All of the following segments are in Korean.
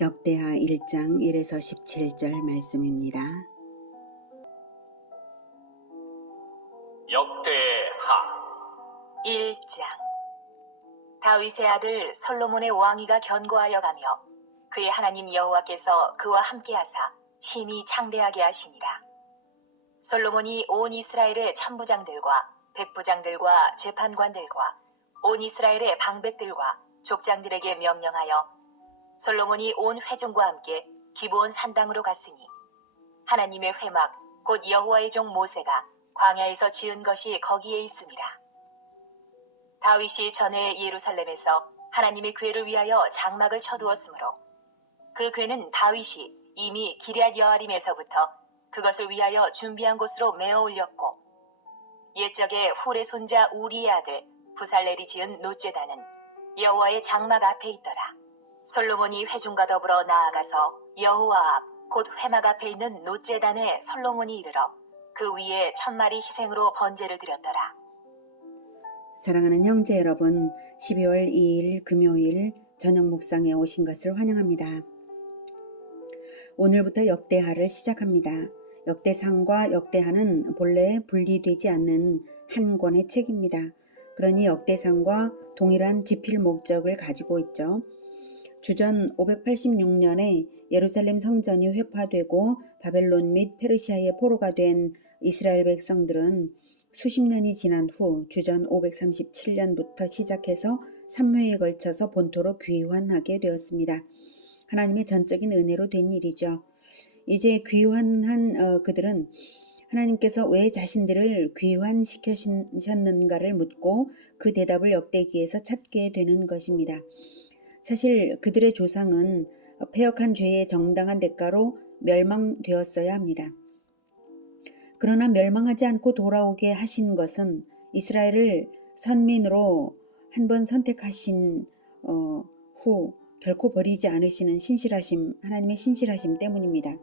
역대하 1장 1에서 17절 말씀입니다. 역대하 1장. 다윗의 아들 솔로몬의 왕위가 견고하여 가며 그의 하나님 여호와께서 그와 함께하사 심히 창대하게 하시니라. 솔로몬이 온 이스라엘의 천부장들과 백부장들과 재판관들과 온 이스라엘의 방백들과 족장들에게 명령하여 솔로몬이 온 회중과 함께 기브온 산당으로 갔으니 하나님의 회막 곧 여호와의 종 모세가 광야에서 지은 것이 거기에 있음이라. 다윗이 전에 예루살렘에서 하나님의 궤를 위하여 장막을 쳐두었으므로 그 궤는 다윗이 이미 기럇 여아림에서부터 그것을 위하여 준비한 곳으로 메어 올렸고, 옛적에 훌의 손자 우리의 아들 부살렐이 지은 놋제단은 여호와의 장막 앞에 있더라. 솔로몬이 회중과 더불어 나아가서 여호와 앞 곧 회막 앞에 있는 놋제단에 솔로몬이 이르러 그 위에 1000마리 희생으로 번제를 드렸더라. 사랑하는 형제 여러분, 12월 2일 금요일 저녁 묵상에 오신 것을 환영합니다. 오늘부터 역대하를 시작합니다. 역대상과 역대하는 본래 분리되지 않는 한 권의 책입니다. 그러니 역대상과 동일한 지필 목적을 가지고 있죠. 주전 586년에 예루살렘 성전이 회파되고 바벨론 및 페르시아의 포로가 된 이스라엘 백성들은 수십 년이 지난 후 주전 537년부터 시작해서 3회에 걸쳐서 본토로 귀환하게 되었습니다. 하나님의 전적인 은혜로 된 일이죠. 이제 귀환한 그들은 하나님께서 왜 자신들을 귀환시키셨는가를 묻고 그 대답을 역대기에서 찾게 되는 것입니다. 사실 그들의 조상은 패역한 죄의 정당한 대가로 멸망되었어야 합니다. 그러나 멸망하지 않고 돌아오게 하신 것은 이스라엘을 선민으로 한번 선택하신 후 결코 버리지 않으시는 하나님의 신실하심 때문입니다.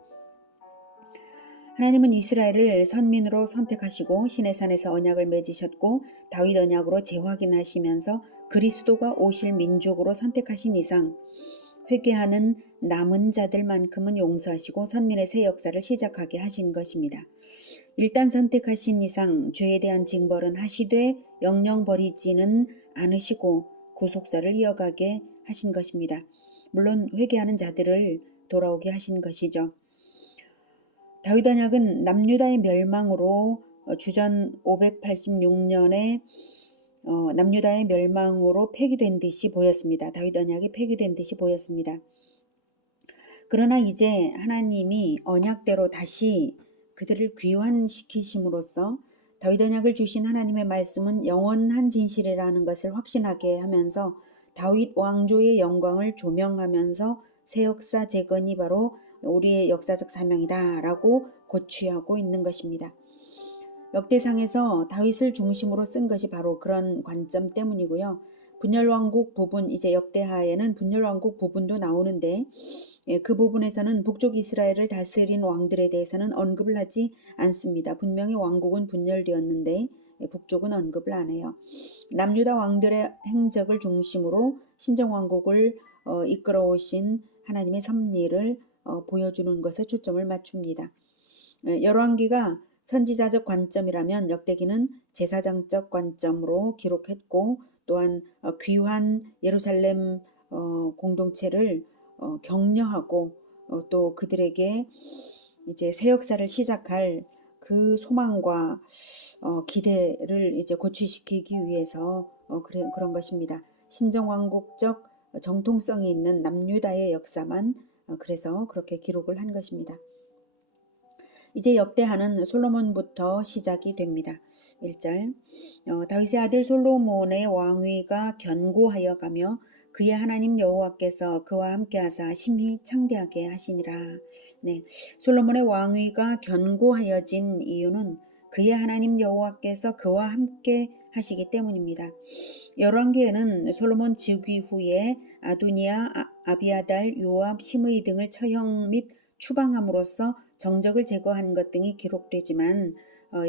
하나님은 이스라엘을 선민으로 선택하시고 시내산에서 언약을 맺으셨고 다윗 언약으로 재확인하시면서 그리스도가 오실 민족으로 선택하신 이상 회개하는 남은 자들만큼은 용서하시고 선민의 새 역사를 시작하게 하신 것입니다. 일단 선택하신 이상 죄에 대한 징벌은 하시되 영영 버리지는 않으시고 구속사를 이어가게 하신 것입니다. 물론 회개하는 자들을 돌아오게 하신 것이죠. 다윗 언약은 남유다의 멸망으로 주전 586년에 남유다의 멸망으로 폐기된 듯이 보였습니다. 다윗 언약이 폐기된 듯이 보였습니다. 그러나 이제 하나님이 언약대로 다시 그들을 귀환시키심으로써 다윗 언약을 주신 하나님의 말씀은 영원한 진실이라는 것을 확신하게 하면서 다윗 왕조의 영광을 조명하면서 새 역사 재건이 바로 우리의 역사적 사명이다 라고 고취하고 있는 것입니다. 역대상에서 다윗을 중심으로 쓴 것이 바로 그런 관점 때문이고요. 분열왕국 부분, 이제 역대하에는 분열왕국 부분도 나오는데 그 부분에서는 북쪽 이스라엘을 다스린 왕들에 대해서는 언급을 하지 않습니다. 분명히 왕국은 분열되었는데 북쪽은 언급을 안 해요. 남유다 왕들의 행적을 중심으로 신정왕국을 이끌어오신 하나님의 섭리를 보여주는 것에 초점을 맞춥니다. 열왕기가 선지자적 관점이라면 역대기는 제사장적 관점으로 기록했고 또한 귀환 예루살렘 공동체를 격려하고 또 그들에게 이제 새 역사를 시작할 그 소망과 기대를 이제 고취시키기 위해서 그런 것입니다. 신정왕국적 정통성이 있는 남유다의 역사만 그래서 그렇게 기록을 한 것입니다. 이제 역대하는 솔로몬부터 시작이 됩니다. 1절 다윗의 아들 솔로몬의 왕위가 견고하여 가며 그의 하나님 여호와께서 그와 함께하사 심히 창대하게 하시니라. 네, 솔로몬의 왕위가 견고하여진 이유는 그의 하나님 여호와께서 그와 함께 하시기 때문입니다. 열왕기에는 솔로몬 즉위 후에 아도니아, 아비아달, 요압, 시므이 등을 처형 및 추방함으로써 정적을 제거한 것 등이 기록되지만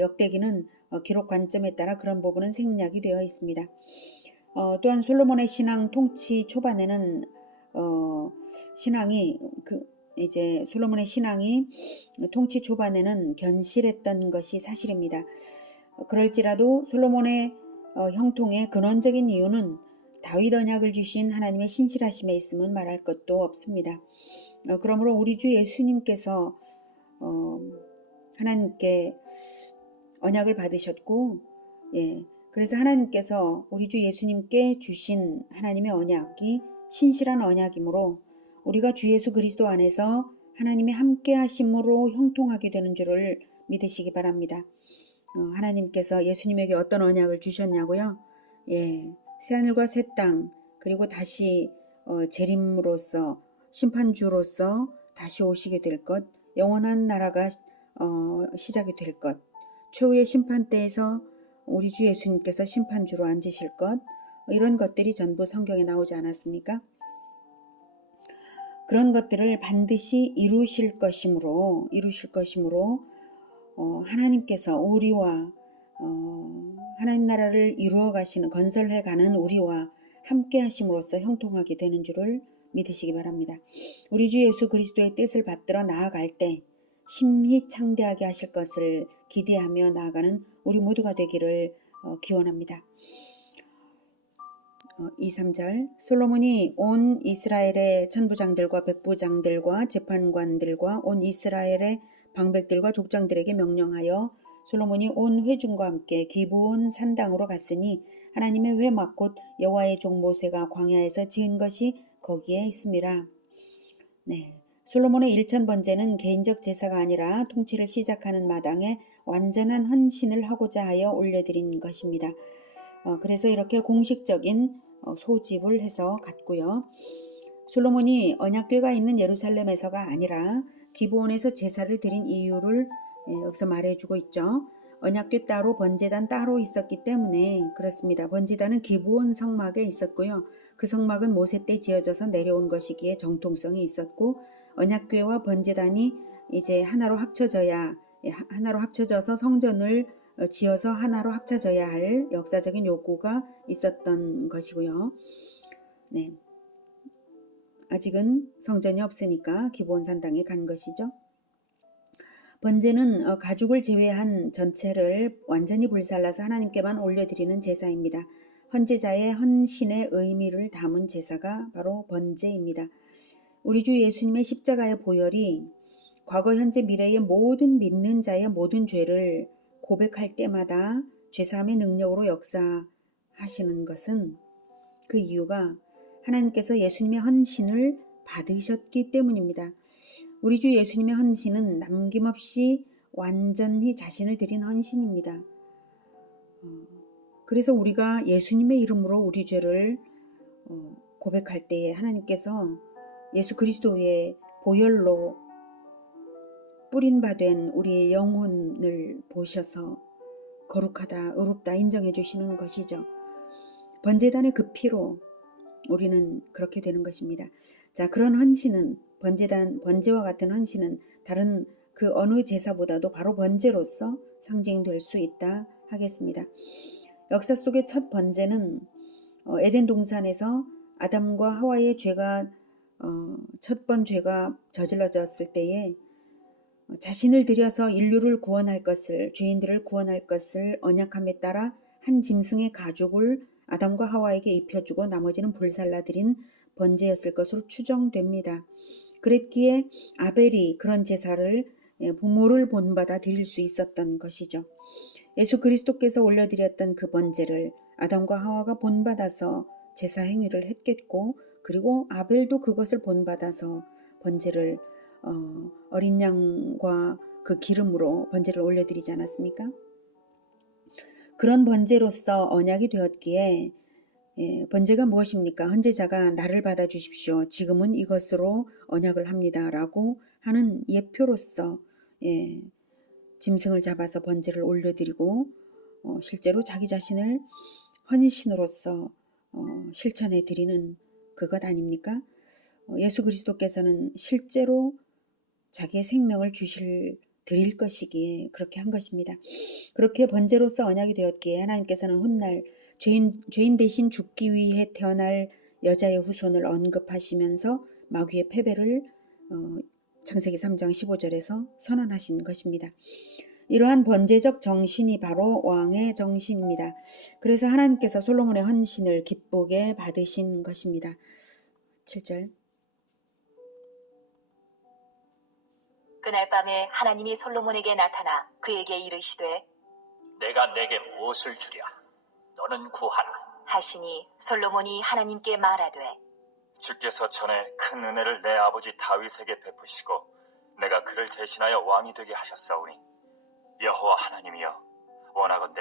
역대기는 기록 관점에 따라 그런 부분은 생략이 되어 있습니다. 또한 솔로몬의 신앙 통치 초반에는 신앙이 이제 솔로몬의 신앙이 통치 초반에는 견실했던 것이 사실입니다. 그럴지라도 솔로몬의 형통의 근원적인 이유는 다윗 언약을 주신 하나님의 신실하심에 있음은 말할 것도 없습니다. 그러므로 우리 주 예수님께서 하나님께 언약을 받으셨고, 그래서 하나님께서 우리 주 예수님께 주신 하나님의 언약이 신실한 언약이므로 우리가 주 예수 그리스도 안에서 하나님의 함께 하심으로 형통하게 되는 줄을 믿으시기 바랍니다. 하나님께서 예수님에게 어떤 언약을 주셨냐고요? 새하늘과 새 땅, 그리고 다시 재림으로서 심판주로서 다시 오시게 될 것, 영원한 나라가 시작이 될 것, 최후의 심판대에서 우리 주 예수님께서 심판주로 앉으실 것, 이런 것들이 전부 성경에 나오지 않았습니까? 그런 것들을 반드시 이루실 것이므로 하나님께서 우리와 하나님 나라를 이루어 가시는, 건설해 가는 우리와 함께 하심으로써 형통하게 되는 줄을 믿으시기 바랍니다. 우리 주 예수 그리스도의 뜻을 받들어 나아갈 때 심히 창대하게 하실 것을 기대하며 나아가는 우리 모두가 되기를 기원합니다. 2, 3절 솔로몬이 온 이스라엘의 천부장들과 백부장들과 재판관들과 온 이스라엘의 방백들과 족장들에게 명령하여 솔로몬이 온 회중과 함께 기브온 산당으로 갔으니 하나님의 회막 곧 여호와의 종 모세가 광야에서 지은 것이 거기에 있음이라. 솔로몬의 일천 번제는 개인적 제사가 아니라 통치를 시작하는 마당에 완전한 헌신을 하고자 하여 올려드린 것입니다. 그래서 이렇게 공식적인 소집을 해서 갔고요. 솔로몬이 언약궤가 있는 예루살렘에서가 아니라 기브온에서 제사를 드린 이유를 여기서 말해주고 있죠. 언약궤 따로 번제단 따로 있었기 때문에 그렇습니다. 번제단은 기브온 성막에 있었고요. 그 성막은 모세 때 지어져서 내려온 것이기에 정통성이 있었고, 언약궤와 번제단이 이제 하나로 합쳐져서 성전을 지어서 하나로 합쳐져야 할 역사적인 요구가 있었던 것이고요. 아직은 성전이 없으니까 기브온 산당에 간 것이죠. 번제는 가죽을 제외한 전체를 완전히 불살라서 하나님께만 올려드리는 제사입니다. 헌제자의 헌신의 의미를 담은 제사가 바로 번제입니다. 우리 주 예수님의 십자가의 보혈이 과거, 현재, 미래의 모든 믿는 자의 모든 죄를 고백할 때마다 죄사함의 능력으로 역사하시는 것은, 그 이유가 하나님께서 예수님의 헌신을 받으셨기 때문입니다. 우리 주 예수님의 헌신은 남김없이 완전히 자신을 드린 헌신입니다. 그래서 우리가 예수님의 이름으로 우리 죄를 고백할 때에 하나님께서 예수 그리스도의 보혈로 뿌린 바 된 우리의 영혼을 보셔서 거룩하다, 의롭다 인정해 주시는 것이죠. 번제단의 그 피로 우리는 그렇게 되는 것입니다. 자, 그런 헌신은 번제와 같은 헌신은 다른 그 어느 제사보다도 바로 번제로서 상징될 수 있다 하겠습니다. 역사 속의 첫 번제는 에덴 동산에서 아담과 하와의 죄가 첫 번 죄가 저질러졌을 때에 자신을 들여서 인류를 구원할 것을, 죄인들을 구원할 것을 언약함에 따라 한 짐승의 가죽을 아담과 하와에게 입혀주고 나머지는 불살라드린 번제였을 것으로 추정됩니다. 그랬기에 아벨이 그런 제사를 부모를 본받아 드릴 수 있었던 것이죠. 예수 그리스도께서 올려드렸던 그 번제를 아담과 하와가 본받아서 제사 행위를 했겠고, 그리고 아벨도 그것을 본받아서 번제를 어린 양과 그 기름으로 번제를 올려드리지 않았습니까? 그런 번제로서 언약이 되었기에 번제가 무엇입니까? 헌제자가 나를 받아주십시오. 지금은 이것으로 언약을 합니다. 라고 하는 예표로서 짐승을 잡아서 번제를 올려드리고 실제로 자기 자신을 헌신으로서 실천해 드리는 그것 아닙니까? 예수 그리스도께서는 실제로 자기의 생명을 드릴 것이기에 그렇게 한 것입니다. 그렇게 번제로서 언약이 되었기에 하나님께서는 훗날 죄인 대신 죽기 위해 태어날 여자의 후손을 언급하시면서 마귀의 패배를 창세기 3장 15절에서 선언하신 것입니다. 이러한 번제적 정신이 바로 왕의 정신입니다. 그래서 하나님께서 솔로몬의 헌신을 기쁘게 받으신 것입니다. 7절. 그날 밤에 하나님이 솔로몬에게 나타나 그에게 이르시되 내가 내게 무엇을 주랴? 너는 구하라. 하시니 솔로몬이 하나님께 말하되 주께서 전에 큰 은혜를 내 아버지 다윗에게 베푸시고 내가 그를 대신하여 왕이 되게 하셨사오니 여호와 하나님이여 원하건대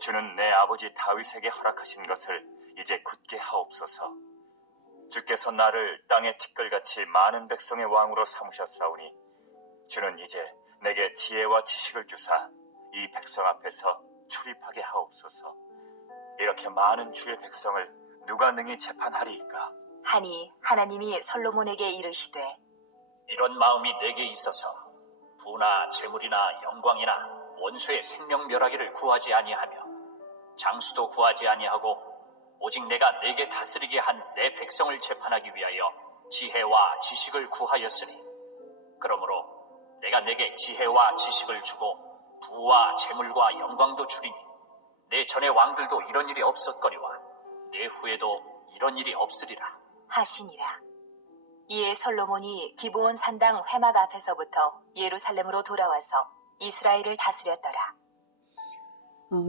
주는 내 아버지 다윗에게 허락하신 것을 이제 굳게 하옵소서. 주께서 나를 땅의 티끌같이 많은 백성의 왕으로 삼으셨사오니 주는 이제 내게 지혜와 지식을 주사 이 백성 앞에서 출입하게 하옵소서. 이렇게 많은 주의 백성을 누가 능히 재판하리이까? 하니 하나님이 솔로몬에게 이르시되 이런 마음이 내게 있어서 부나 재물이나 영광이나 원수의 생명멸하기를 구하지 아니하며 장수도 구하지 아니하고 오직 내가 내게 다스리게 한 내 백성을 재판하기 위하여 지혜와 지식을 구하였으니 그러므로 내가 내게 지혜와 지식을 주고 부와 재물과 영광도 주리니 내 전의 왕들도 이런 일이 없었거니와 내 후에도 이런 일이 없으리라 하시니라. 이에 솔로몬이 기브온 산당 회막 앞에서부터 예루살렘으로 돌아와서 이스라엘을 다스렸더라.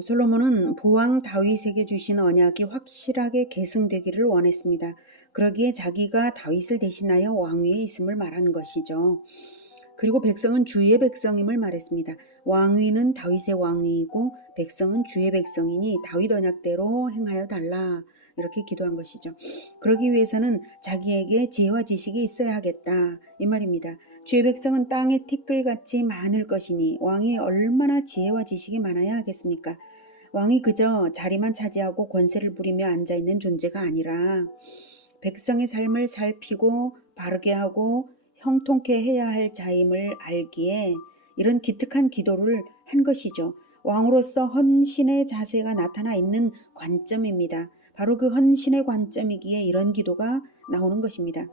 솔로몬은 부왕 다윗에게 주신 언약이 확실하게 계승되기를 원했습니다. 그러기에 자기가 다윗을 대신하여 왕위에 있음을 말한 것이죠. 그리고 백성은 주의 백성임을 말했습니다. 왕위는 다윗의 왕위이고 백성은 주의 백성이니 다윗 언약대로 행하여 달라. 이렇게 기도한 것이죠. 그러기 위해서는 자기에게 지혜와 지식이 있어야 하겠다. 이 말입니다. 주의 백성은 땅의 티끌같이 많을 것이니 왕이 얼마나 지혜와 지식이 많아야 하겠습니까? 왕이 그저 자리만 차지하고 권세를 부리며 앉아있는 존재가 아니라 백성의 삶을 살피고 바르게 하고 형통케 해야 할 자임을 알기에 이런 기특한 기도를 한 것이죠. 왕으로서 헌신의 자세가 나타나 있는 관점입니다. 바로 그 헌신의 관점이기에 이런 기도가 나오는 것입니다.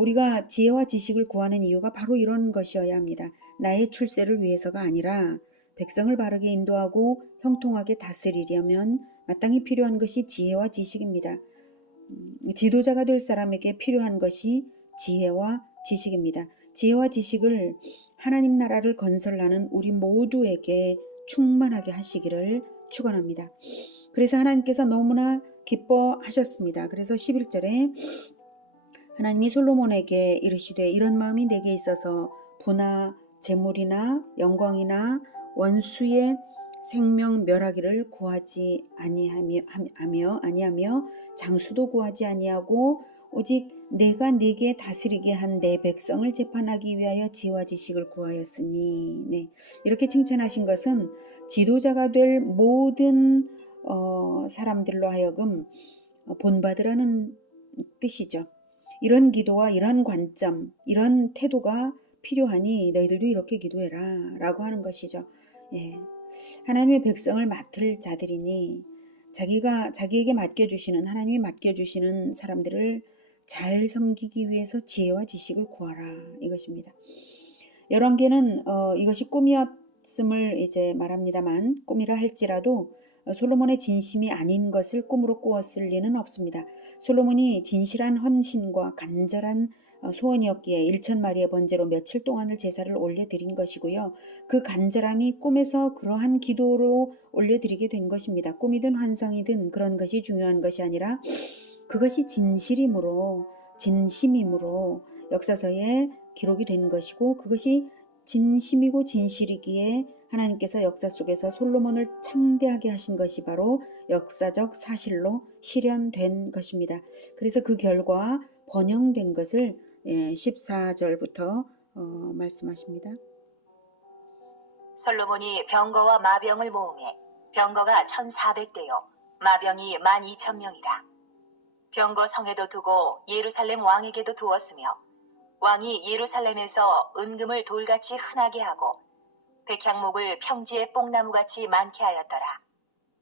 우리가 지혜와 지식을 구하는 이유가 바로 이런 것이어야 합니다. 나의 출세를 위해서가 아니라 백성을 바르게 인도하고 형통하게 다스리려면 마땅히 필요한 것이 지혜와 지식입니다. 지도자가 될 사람에게 필요한 것이 지혜와 지식입니다. 지혜와 지식을 하나님 나라를 건설하는 우리 모두에게 충만하게 하시기를 축원합니다. 그래서 하나님께서 너무나 기뻐하셨습니다. 그래서 11절에 하나님이 솔로몬에게 이르시되 이런 마음이 내게 있어서 부나 재물이나 영광이나 원수의 생명 멸하기를 구하지 아니하며 장수도 구하지 아니하고 오직 내가 네게 다스리게 한 내 백성을 재판하기 위하여 지혜와 지식을 구하였으니. 네. 이렇게 칭찬하신 것은 지도자가 될 모든 사람들로 하여금 본받으라는 뜻이죠. 이런 기도와 이런 관점, 이런 태도가 필요하니 너희들도 이렇게 기도해라 라고 하는 것이죠. 예. 하나님의 백성을 맡을 자들이니 자기에게 맡겨주시는, 하나님이 맡겨주시는 사람들을 잘 섬기기 위해서 지혜와 지식을 구하라 이것입니다. 열왕기는 이것이 꿈이었음을 이제 말합니다만 꿈이라 할지라도 솔로몬의 진심이 아닌 것을 꿈으로 꾸었을 리는 없습니다. 솔로몬이 진실한 헌신과 간절한 소원이었기에 1,000마리의 번제로 며칠 동안을 제사를 올려드린 것이고요. 그 간절함이 꿈에서 그러한 기도로 올려드리게 된 것입니다. 꿈이든 환상이든 그런 것이 중요한 것이 아니라 그것이 진심이므로 역사서에 기록이 된 것이고 그것이 진심이고 진실이기에 하나님께서 역사 속에서 솔로몬을 창대하게 하신 것이 바로 역사적 사실로 실현된 것입니다. 그래서 그 결과 번영된 것을 14절부터 말씀하십니다. 솔로몬이 병거와 마병을 모으매 병거가 1,400대요 마병이 12,000명이라. 병거 성에도 두고 예루살렘 왕에게도 두었으며 왕이 예루살렘에서 은금을 돌같이 흔하게 하고 백향목을 평지에 뽕나무같이 많게 하였더라.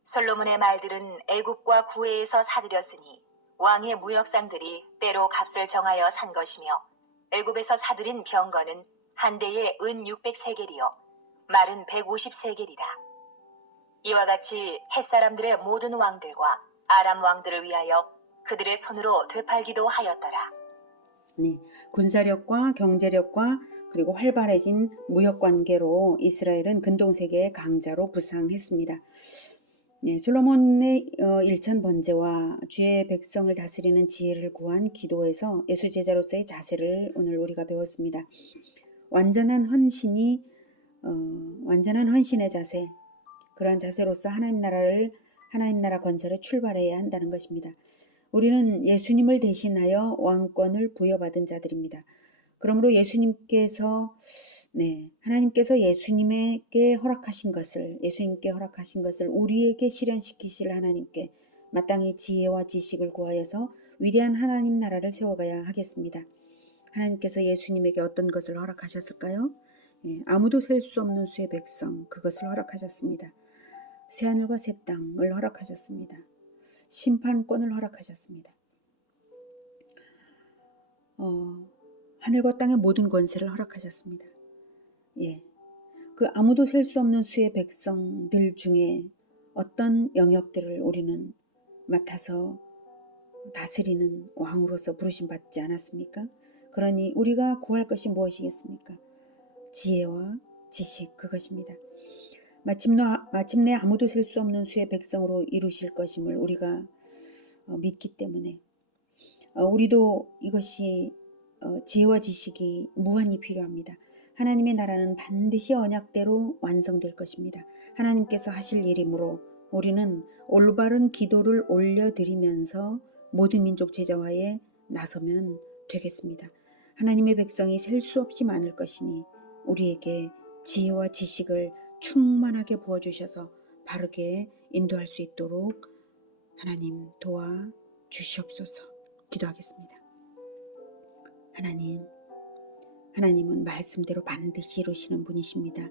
솔로몬의 말들은 애굽과 구해에서 사들였으니 왕의 무역상들이 때로 값을 정하여 산 것이며 애굽에서 사들인 병거는 한 대에 은 600세겔이요 말은 150세겔이라. 이와 같이 햇사람들의 모든 왕들과 아람 왕들을 위하여 그들의 손으로 되팔기도 하였더라. 네, 군사력과 경제력과 그리고 활발해진 무역 관계로 이스라엘은 근동세계의 강자로 부상했습니다. 네, 솔로몬의 일천 번제와 주의 백성을 다스리는 지혜를 구한 기도에서 예수 제자로서의 자세를 오늘 우리가 배웠습니다. 완전한 헌신의 자세, 그러한 자세로서 하나님 나라 건설에 출발해야 한다는 것입니다. 우리는 예수님을 대신하여 왕권을 부여받은 자들입니다. 그러므로 하나님께서 예수님께 허락하신 것을 우리에게 실현시키실 하나님께 마땅히 지혜와 지식을 구하여서 위대한 하나님 나라를 세워가야 하겠습니다. 하나님께서 예수님에게 어떤 것을 허락하셨을까요? 아무도 셀 수 없는 수의 백성, 그것을 허락하셨습니다. 새하늘과 새 땅을 허락하셨습니다. 심판권을 허락하셨습니다. 하늘과 땅의 모든 권세를 허락하셨습니다. 그 아무도 셀 수 없는 수의 백성들 중에 어떤 영역들을 우리는 맡아서 다스리는 왕으로서 부르심 받지 않았습니까? 그러니 우리가 구할 것이 무엇이겠습니까? 지혜와 지식, 그것입니다. 마침내 아무도 셀 수 없는 수의 백성으로 이루실 것임을 우리가 믿기 때문에 우리도 이것이 지혜와 지식이 무한히 필요합니다. 하나님의 나라는 반드시 언약대로 완성될 것입니다. 하나님께서 하실 일이므로 우리는 올바른 기도를 올려드리면서 모든 민족 제자화에 나서면 되겠습니다. 하나님의 백성이 셀 수 없이 많을 것이니 우리에게 지혜와 지식을 충만하게 부어주셔서 바르게 인도할 수 있도록 하나님 도와주시옵소서. 기도하겠습니다. 하나님은 말씀대로 반드시 이루시는 분이십니다.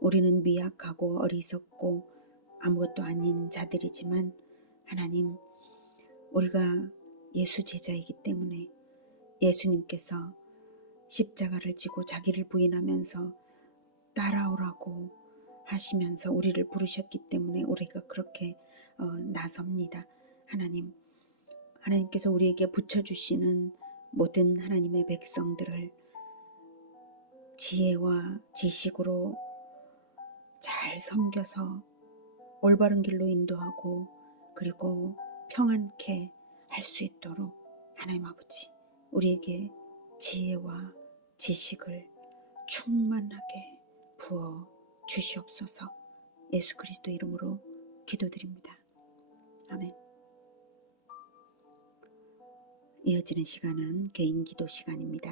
우리는 미약하고 어리석고 아무것도 아닌 자들이지만 하나님, 우리가 예수 제자이기 때문에 예수님께서 십자가를 지고 자기를 부인하면서 따라오라고 하시면서 우리를 부르셨기 때문에 우리가 그렇게 나섭니다. 하나님께서 우리에게 붙여주시는 모든 하나님의 백성들을 지혜와 지식으로 잘 섬겨서 올바른 길로 인도하고 그리고 평안케 할 수 있도록 하나님 아버지, 우리에게 지혜와 지식을 충만하게 부어 주시옵소서. 예수 그리스도 이름으로 기도드립니다. 아멘. 이어지는 시간은 개인 기도 시간입니다.